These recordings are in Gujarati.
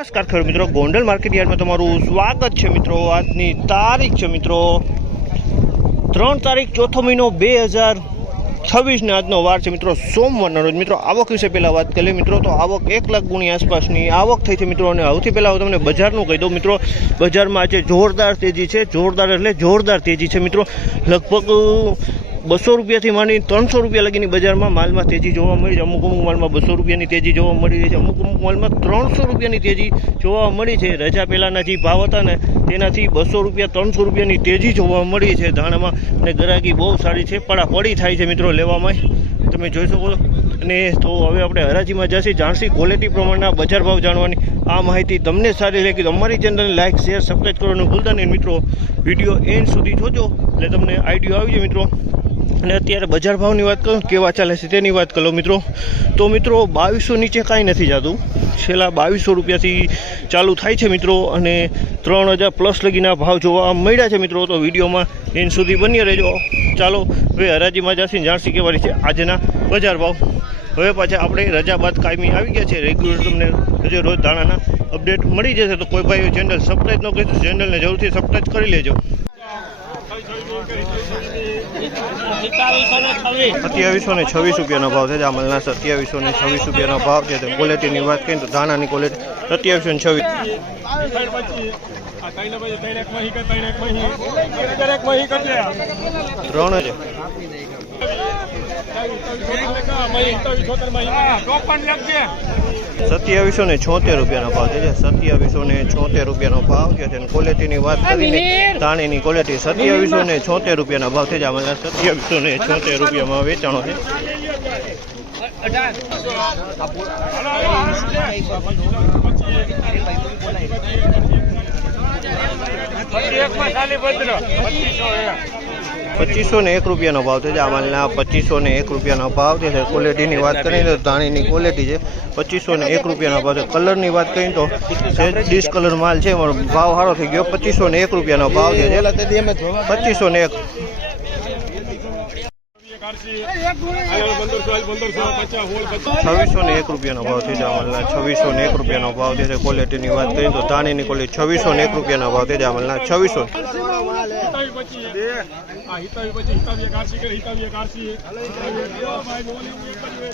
નમસ્કાર ખેડૂત મિત્રો, ગોંડલ માર્કેટ યાર્ડમાં તમારું સ્વાગત છે મિત્રો। આજની તારીખ છે મિત્રો 3 તારીખ ચોથો મહિનો 2026 ને આજનો વાર છે મિત્રો સોમવારનો રોજ। મિત્રો આવક વિશે પહેલાં વાત કરીએ મિત્રો તો આવક 1 લાખ ગુણી આસપાસની આવક થઈ છે મિત્રો। અને સૌથી પહેલાં હું તમને બજારનું કહી દઉં મિત્રો, બજારમાં આજે જોરદાર તેજી છે, જોરદાર એટલે જોરદાર તેજી છે મિત્રો। લગભગ 200 રૂપિયાથી માંડી 300 રૂપિયા લગીની બજારમાં માલમાં તેજી જોવા મળી છે। અમુક માલમાં 200 રૂપિયાની તેજી જોવા મળી રહી છે, અમુક માલમાં 300 રૂપિયાની તેજી જોવા મળી છે। રજા પહેલાંના જે ભાવ હતા ને તેનાથી 200 રૂપિયા 300 રૂપિયાની તેજી જોવા મળી છે ધાણામાં। અને ગ્રાહકી બહુ સારી છે, પડાપડી થાય છે મિત્રો લેવામાં, તમે જોઈ શકો છો। અને તો હવે આપણે હરાજીમાં જશે, જાણસી ક્વોલિટી પ્રમાણના બજાર ભાવ જાણવાની। આ માહિતી તમને સારી લાગી તો અમારી ચેનલને લાઇક શેર સબસ્ક્રાઈબ કરવાનું ભૂલતા નહીં મિત્રો। વિડીયો એન્ડ સુધી જોજો એટલે તમને આઈડિયા આવી જાય મિત્રો। અને અત્યારે બજાર ભાવની વાત કરું કેવા ચાલે છે તેની વાત કરો મિત્રો, તો મિત્રો 2200 નીચે કાંઈ નથી જતું, છેલ્લા 2200 રૂપિયાથી ચાલુ થાય છે મિત્રો। અને 3000 પ્લસ લગીના ભાવ જોવા મળ્યા છે મિત્રો। તો વિડીયોમાં એન્ડ સુધી બની રહેજો। ચાલો હવે હરાજીમાં જઈને જાણસી કેવા છે આજના બજાર ભાવ। હવે પાછા આપણે રજા બાદ કાયમી આવી ગયા છે, રેગ્યુલર તમને રોજ ધાણાના અપડેટ મળી જશે। તો કોઈ ભાઈ ચેનલ સબસ્ક્રાઈબ ન કરી તો ચેનલને જરૂરથી સબસ્ક્રાઈબ કરી લેજો। 2726 રૂપિયાનો ભાવ છે, જામલના 2726 રૂપિયાનો ભાવ છે। ક્વોલિટીની વાત કરીએ તો ધાણાની ક્વોલિટી 2726 2776 રૂપિયાનો ભાવ છે, 2776 રૂપિયાનો ભાવ છે। ક્વોલિટીની વાત કરીને ધાણીની ક્વોલિટી 2776 રૂપિયાના ભાવ છે, જામલના 2776 રૂપિયામાં વેચાણો છે। ₹2501 રૂપિયાનો ભાવ છે, જામલના 2501 રૂપિયાનો ભાવ છે। ક્વોલિટીની વાત કરીએ તો ધાણીની ક્વોલિટી છે, 2501 રૂપિયાનો ભાવ છે। કલરની વાત કરીએ તો ડિસ્કલર માલ છે, ભાવ સારો થઈ ગયો, 2501 રૂપિયાનો ભાવ છે, 2501 2601 રૂપિયાનો ભાવ છે, જામલના 2601 રૂપિયાનો ભાવ છે। ક્વોલિટીની વાત કરીએ તો ધાણીની ક્વોલિટી 2601 રૂપિયાનો ભાવ છે, જામલના 2600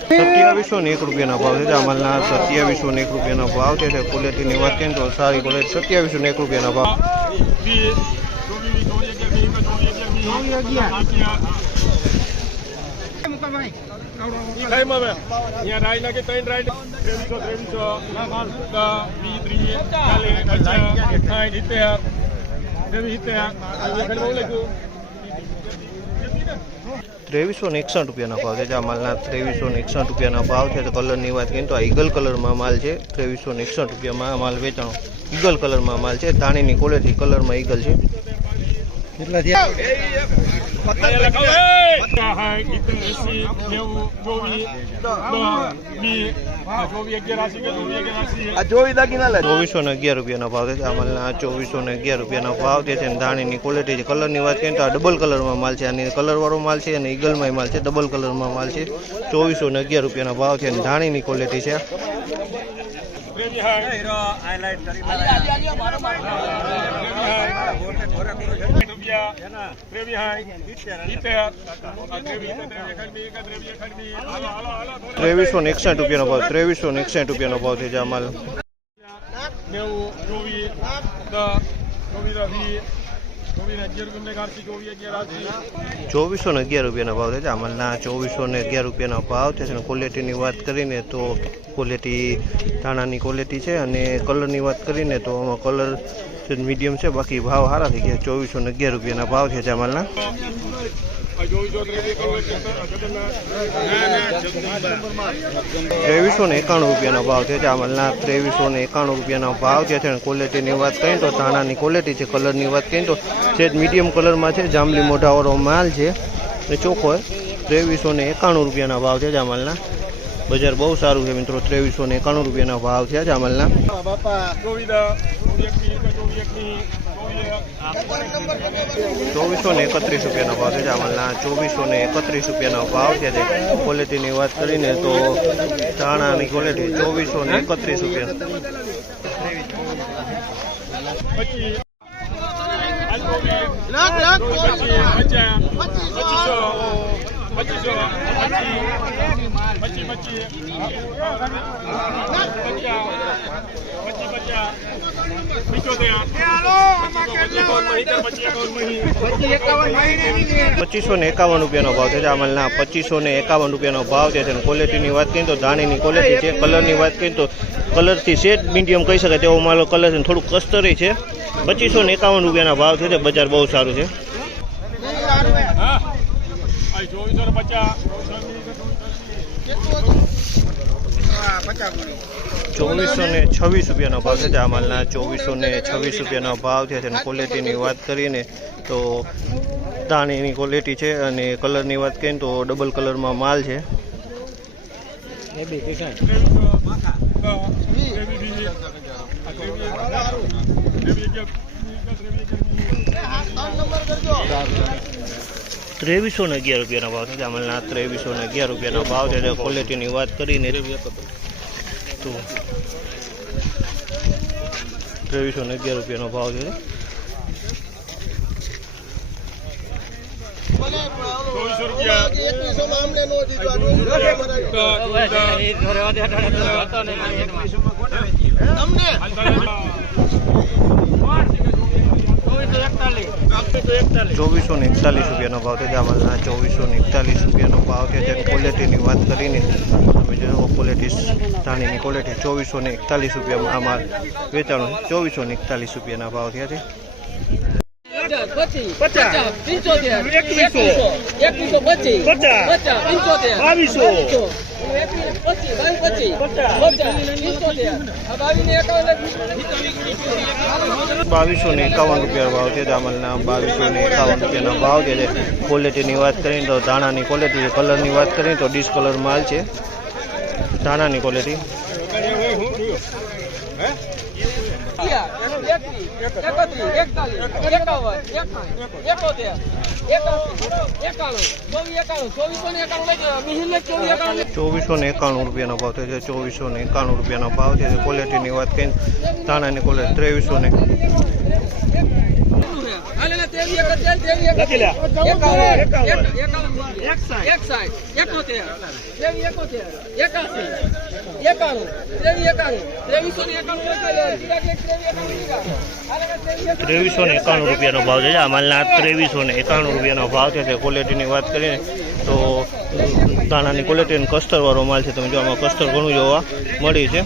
2701 રૂપિયાનો ભાવ છે, જામલના 2701 રૂપિયાનો ભાવ છે। ક્વોલિટીની વાત કરીએ તો સારી ક્વોલિટી 2701 રૂપિયાનો ભાવ। ₹2361 રૂપિયાનો ભાવ છે, જામલના 2361 રૂપિયાનો ભાવ છે। તો કલરની વાત કરીએ તો ઈગલ કલરમાં માલ છે, 2361 રૂપિયામાં માલ વેચાણો ઈગલ કલરમાં માલ છે। ધાણીની ક્વોલિટી કલરમાં ઈગલ છે। કેટલા થયા? 2411 રૂપિયાનો ભાવ છે, જામલના 2411 રૂપિયાનો ભાવ છે। ધાણીની ક્વોલિટી છે, કલરની વાત કરીએ તો આ ડબલ કલરમાં માલ છે, આની કલરવાળો માલ છે અને ઈગલમાં માલ છે, ડબલ કલરમાં માલ છે। 2411 રૂપિયાનો ભાવ છે અને ધાણીની ક્વોલિટી છે। ₹2361 રૂપિયાનો ભાવ, 2361 રૂપિયાનો ભાવ છે, જામલ 2411 રૂપિયાનો ભાવ છે, જામલના 2411 રૂપિયાનો ભાવ છે। ક્વોલિટીની વાત કરીને તો ક્વોલિટી ધાણાની ક્વોલિટી છે અને કલરની વાત કરીને તો આમાં કલર મીડિયમ છે, બાકી ભાવ સારા થઈ ગયા। 2411 રૂપિયાના ભાવ છે જામલના। 2391 રૂપિયાનો ભાવ છે, જામલના 2391 રૂપિયાનો ભાવ છે। ક્વોલિટીની વાત કરીએ તો ધાણાની ક્વોલિટી છે, કલરની વાત કરીએ તો જે મીડિયમ કલરમાં છે, જાંબલી મોઢાવાળો માલ છે એ ચોખ્ખો 2391 રૂપિયાના ભાવ છે જામલના। બજાર બહુ સારું છે મિત્રો, 2391 રૂપિયાના ભાવ છે જામલના। 2431 રૂપિયાનો ભાવ છે જામલના, 2431 રૂપિયાનો ભાવ છે। ક્વોલિટીની વાત કરીને તો ધાણાની ક્વોલિટી 2431 રૂપિયા। ₹2551 ભાવ છે આ માલના ₹2551 ભાવ છે ક્વોલિટીની વાત કરીએ તો ધાણીની ક્વોલિટી છે કલરની વાત કરીએ તો કલરથી શેડ મીડિયમ કહી શકાય તેવો માલ કલર છે થોડુંક કસ્તરી છે ₹2551 ભાવ છે બજાર બહુ સારું છે ₹2426 ભાવ છે આ માલના ₹2426 ભાવ છે અને ક્વોલિટીની વાત કરીને તો દાણીની ક્વોલિટી છે અને કલરની વાત કરીએ તો ડબલ કલરમાં માલ છે ₹2311 ભાવ છે જામલના ₹2311 ભાવ છે ક્વોલિટીની વાત કરીને તો ₹2311 ભાવ છે ₹2441 ભાવ છે જામલના ₹2441 ભાવ છે જેની ક્વોલિટીની વાત કરીને તમે જો ક્વોલિટી ધાણીની ક્વોલિટી ₹2441 આ માલ વેચાણો ₹2441 ભાવ થયા છે 2251 ભાવ છે જામલના ₹2251 ભાવ છે ક્વોલિટીની વાત કરીએ તો ધાણાની ક્વોલિટી છે કલરની વાત કરીએ તો ડિસ્કલર માલ છે ધાણાની ક્વોલિટી ₹2491 ભાવ છે ₹2491 ભાવ છે ક્વોલિટીની વાત કરીએ ધાણાની ક્વોલિટી 2391 ભાવ છે આ માલના ₹2391 ભાવ છે ક્વોલિટીની વાત કરીએ તો ધાણાની ક્વોલિટી કસ્તરવાળો માલ છે તમે જો આમાં કસ્તર ઘણું જોવા મળી છે